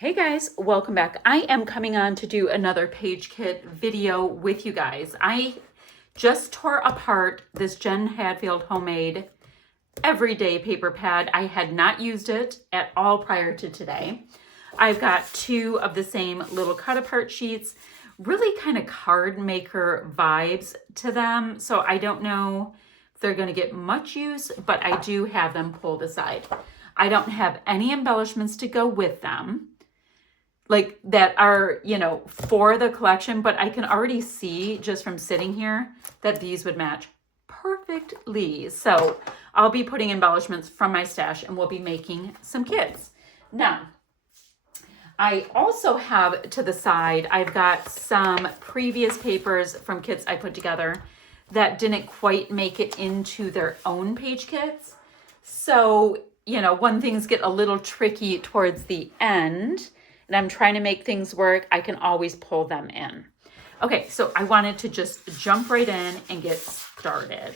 Hey guys, welcome back. I am coming on to do another page kit video with you guys. I just tore apart this Jen Hadfield homemade everyday paper pad. I had not used it at all prior to today. I've got two of the same little cut apart sheets, really kind of card maker vibes to them. So I don't know if they're going to get much use, but I do have them pulled aside. I don't have any embellishments to go with them, like that are, for the collection, but I can already see just from sitting here that these would match perfectly. So I'll be putting embellishments from my stash and we'll be making some kits. Now, I also have to the side, I've got some previous papers from kits I put together that didn't quite make it into their own page kits. So, when things get a little tricky towards the end, and I'm trying to make things work, I can always pull them in. Okay, so I wanted to just jump right in and get started.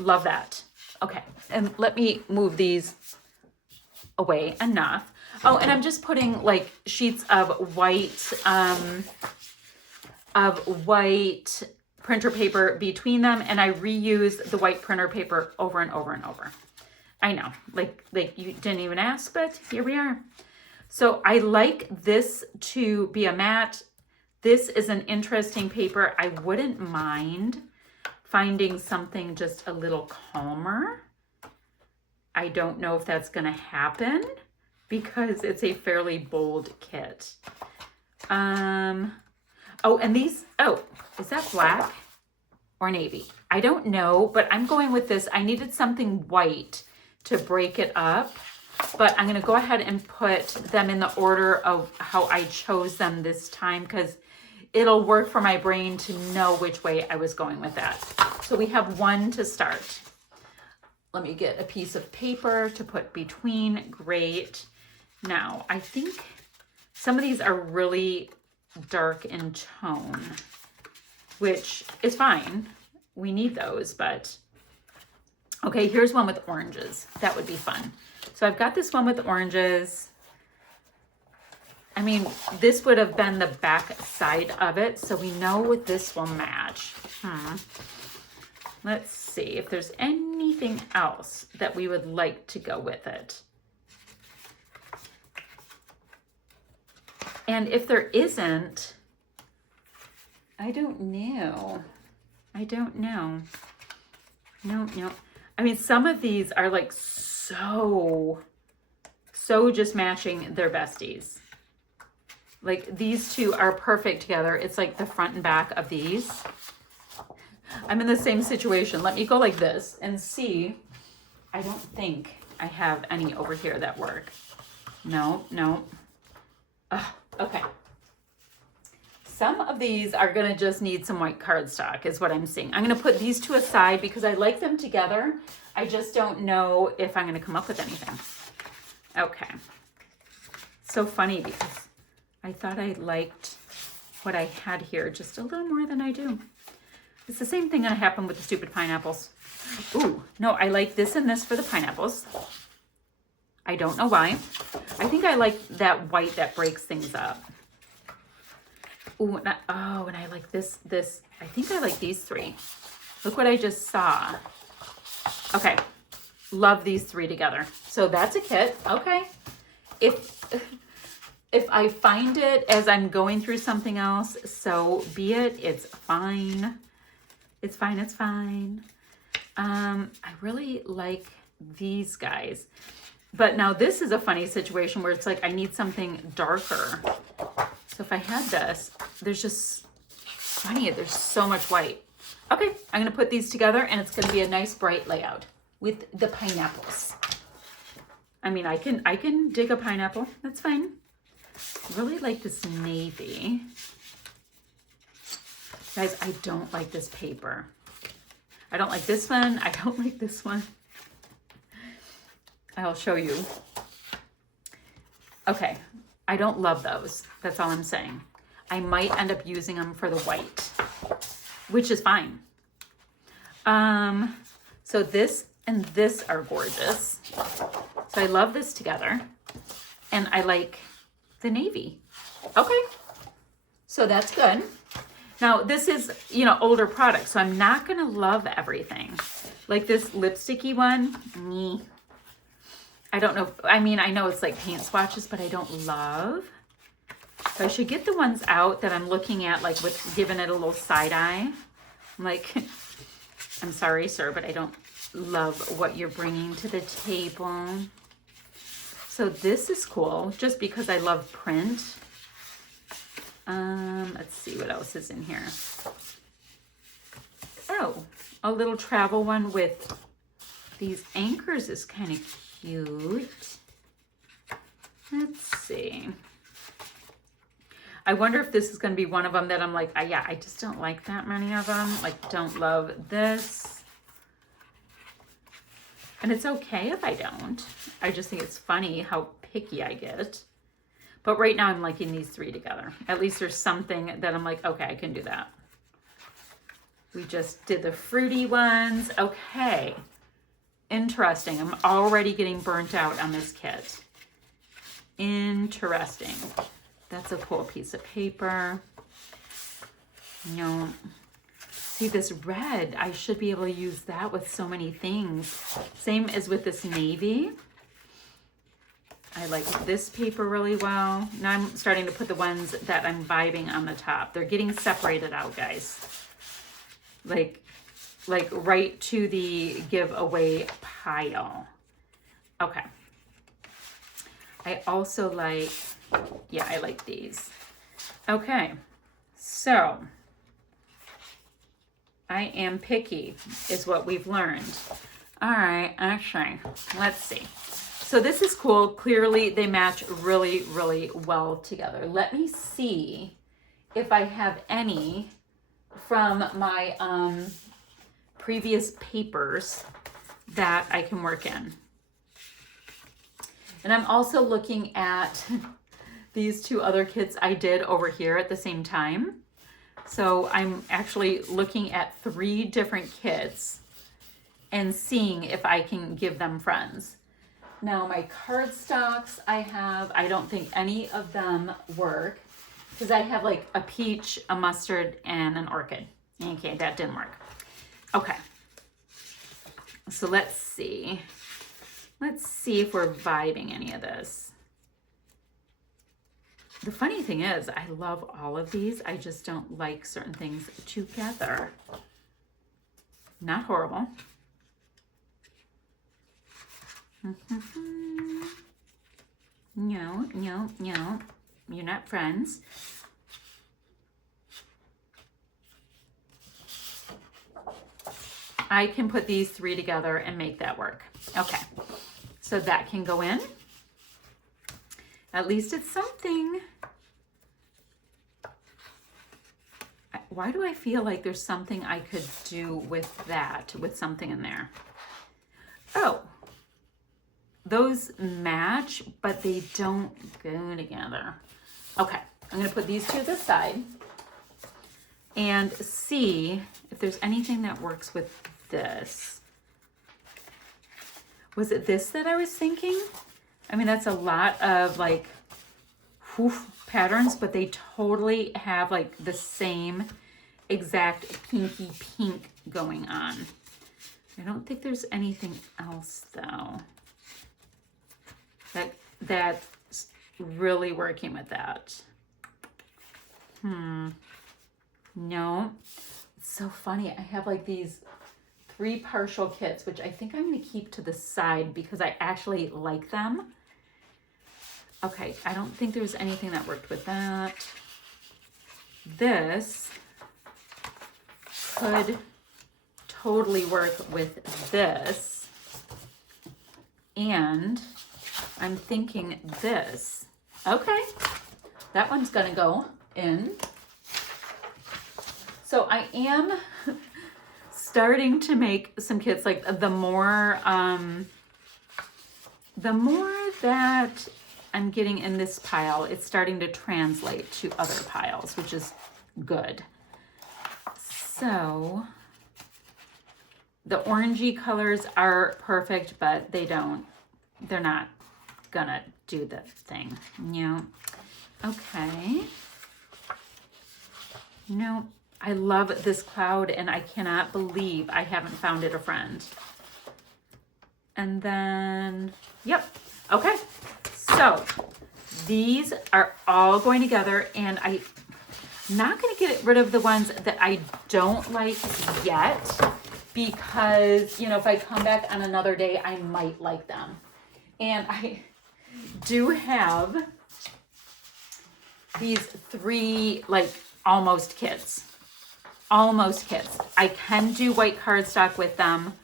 Love that. Okay, and let me move these away enough. Oh, and I'm just putting like sheets of white printer paper between them, and I reuse the white printer paper over and over and over. I know, like you didn't even ask, but here we are. So I like this to be a matte. This is an interesting paper. I wouldn't mind finding something just a little calmer. I don't know if that's going to happen because it's a fairly bold kit. Oh, and these, is that black or navy? I don't know, but I'm going with this. I needed something white to break it up. But I'm going to go ahead and put them in the order of how I chose them this time because it'll work for my brain to know which way I was going with that. So we have one to start. Let me get a piece of paper to put between. Great. Now, I think some of these are really dark in tone, which is fine. We need those, but okay, here's one with oranges. That would be fun. So I've got this one with oranges. I mean, this would have been the back side of it, so we know this will match. Let's see if there's anything else that we would like to go with it. And if there isn't, I don't know. No. I mean, some of these are like so just matching their besties. Like these two are perfect together. It's like the front and back of these. I'm in the same situation. Let me go like this and see. I don't think I have any over here that work. No. Okay. Some of these are going to just need some white cardstock is what I'm seeing. I'm going to put these two aside because I like them together. I just don't know if I'm going to come up with anything. Okay. So funny because I thought I liked what I had here just a little more than I do. It's the same thing that happened with the stupid pineapples. Ooh, no, I like this and this for the pineapples. I don't know why. I think I like that white that breaks things up. Ooh, and I like this. I think I like these three. Look what I just saw. Okay, love these three together. So that's a kit. Okay, if I find it as I'm going through something else, so be it. It's fine. It's fine. I really like these guys. But now this is a funny situation where it's like I need something darker. So if I had this, there's just funny, there's so much white. Okay, I'm gonna put these together and it's gonna be a nice bright layout with the pineapples. I mean, I can dig a pineapple, that's fine. Really like this navy. Guys, I don't like this paper. I don't like this one, I don't like this one. I'll show you. Okay. I don't love those. That's all I'm saying. I might end up using them for the white, which is fine. So this and this are gorgeous. So I love this together. And I like the navy. Okay, so that's good. Now this is, you know, older product, so I'm not gonna love everything. Like this lipsticky one, I don't know. I mean, I know it's like paint swatches, but I don't love. So I should get the ones out that I'm looking at, like with giving it a little side eye. I'm like, I'm sorry, sir, but I don't love what you're bringing to the table. So this is cool, just because I love print. Let's see what else is in here. Oh, a little travel one with these anchors is kind of cute. Let's see. I wonder if this is going to be one of them that I'm like, yeah, I just don't like that many of them. Like, don't love this. And it's okay if I don't. I just think it's funny how picky I get. But right now I'm liking these three together. At least there's something that I'm like, okay, I can do that. We just did the fruity ones. Okay. Interesting. I'm already getting burnt out on this kit. Interesting. That's a cool piece of paper. No. See this red, I should be able to use that with so many things. Same as with this navy. I like this paper really well. Now I'm starting to put the ones that I'm vibing on the top. They're getting separated out, guys. Like right to the giveaway pile. Okay. I also like, yeah, I like these. Okay, so I am picky is what we've learned. All right, actually, let's see. So this is cool. Clearly they match really, really well together. Let me see if I have any from my previous papers that I can work in. And I'm also looking at these two other kits I did over here at the same time. So I'm actually looking at 3 different kits and seeing if I can give them friends. Now my cardstocks I don't think any of them work because I have like a peach, a mustard, and an orchid. Okay, that didn't work. Okay, so let's see. Let's see if we're vibing any of this. The funny thing is, I love all of these. I just don't like certain things together. Not horrible. No, no, no. You're not friends. I can put these 3 together and make that work. Okay, so that can go in. At least it's something. Why do I feel like there's something I could do with that, with something in there? Oh, those match, but they don't go together. Okay, I'm gonna put these 2 to the side and see if there's anything that works with this. Was it this that I was thinking? I mean, that's a lot of like patterns, but they totally have like the same exact pinky pink going on. I don't think there's anything else though that's really working with that. No, it's so funny. I have like these 3 partial kits, which I think I'm going to keep to the side because I actually like them. Okay, I don't think there's anything that worked with that. This could totally work with this. And I'm thinking this. Okay, that one's going to go in. So I am starting to make some kits. Like the more that I'm getting in this pile, it's starting to translate to other piles, which is good. So the orangey colors are perfect, but they're not gonna do the thing, you know? Okay. No, I love this cloud and I cannot believe I haven't found it a friend. And then, yep. Okay. So these are all going together, and I'm not going to get rid of the ones that I don't like yet because, you know, if I come back on another day, I might like them. And I do have these 3 like almost kits. Almost kits. I can do white cardstock with them,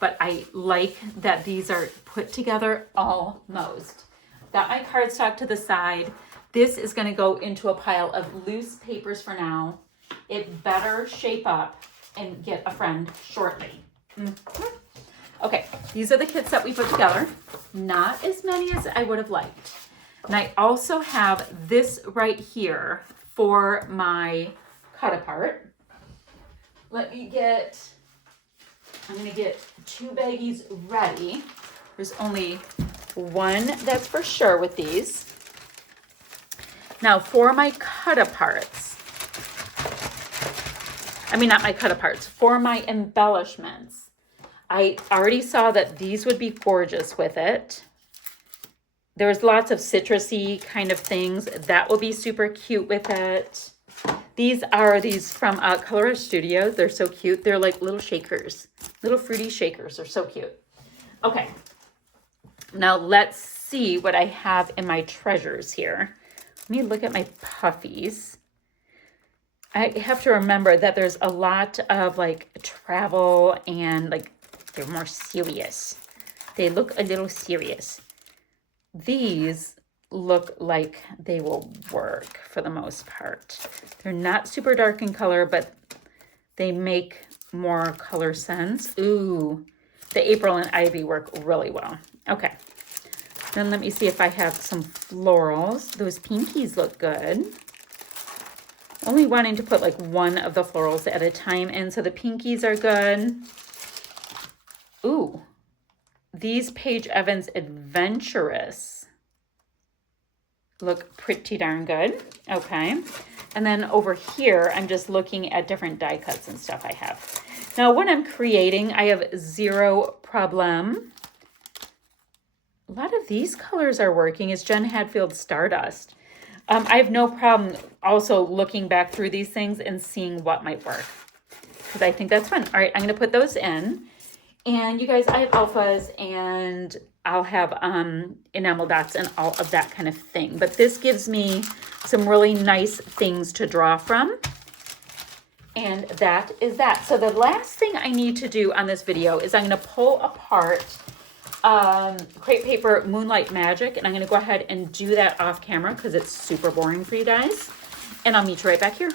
but I like that these are put together almost. Got my cardstock to the side. This is going to go into a pile of loose papers for now. It better shape up and get a friend shortly. Okay, these are the kits that we put together. Not as many as I would have liked. And I also have this right here for my cut apart. I'm going to get 2 baggies ready. There's only one that's for sure with these. Now for my cut aparts, not my cut aparts, for my embellishments, I already saw that these would be gorgeous with it. There's lots of citrusy kind of things that will be super cute with it. These are from Color Studios. They're so cute. They're like little shakers, little fruity shakers. They're so cute. Okay, now let's see what I have in my treasures here. Let me look at my puffies. I have to remember that there's a lot of like travel and like they're more serious. They look a little serious. These look like they will work for the most part. They're not super dark in color, but they make more color sense. Ooh, the April and Ivy work really well. Okay, then let me see if I have some florals. Those pinkies look good. Only wanting to put like one of the florals at a time in, so the pinkies are good. Ooh, these Paige Evans Adventurous look pretty darn good. Okay, and then over here, I'm just looking at different die cuts and stuff I have. Now, when I'm creating, I have zero problem. A lot of these colors are working. It's Jen Hadfield Stardust. I have no problem also looking back through these things and seeing what might work, because I think that's fun. All right, I'm going to put those in. And you guys, I have alphas and I'll have enamel dots and all of that kind of thing. But this gives me some really nice things to draw from. And that is that. So the last thing I need to do on this video is I'm going to pull apart crepe paper Moonlight Magic. And I'm going to go ahead and do that off camera because it's super boring for you guys. And I'll meet you right back here.